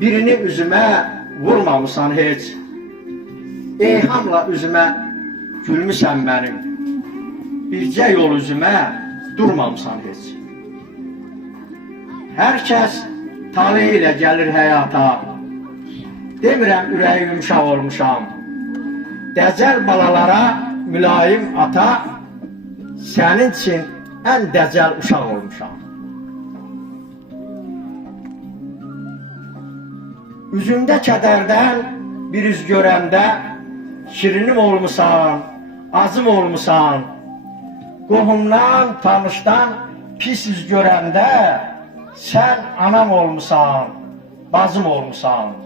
Birini üzümə vurmamışsan heç. Eyhamla üzümə gülmüsən mənim. Bircə yol üzümə durmamışsan heç. Hər kəs taleyi ilə gəlir həyata. Demirəm ürəyi yumşaq olmuşam. Dəcəl balalara mülayim ata, sənin üçün ən dəcəl uşaq olmuşam. Üzümdə kədərdən bir üz görəndə, şirinim olmusan, acım olmusan. Qohumdan, tanışdan pis üz görəndə, sən anam olmusan, bacım olmusan.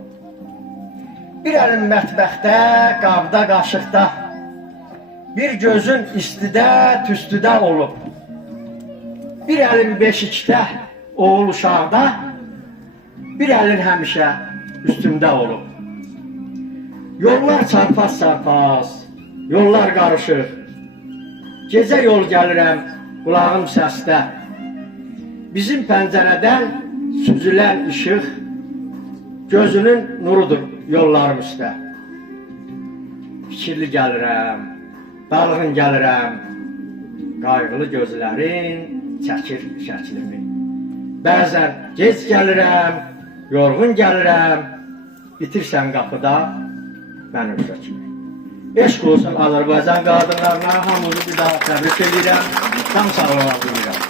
Bir əlin mətbəxdə, qabda, qaşıqda, bir gözün istidə, tüstüdə olub. Bir əlin beşikdə, oğul uşaqda, bir əlin həmişə üstümdə olub. Yollar çarpaz-çarpaz, yollar qarışıq. Gecə yol gəlirəm, qulağım səsdə. Bizim pəncərədən süzülən işıq, gözünün nurudur yollarım üstə. Fikirli gəlirəm, dalğın gəlirəm, qayğılı gözlərin çəkir şəklimi. Bəzən gec gəlirəm, yorğun gəlirəm, bitirsən qapıda mənim kimi. Eşq olsun Azərbaycan qadınlarına, hamınızı bir daha təbrik edirəm, tam sağlamaq edirəm.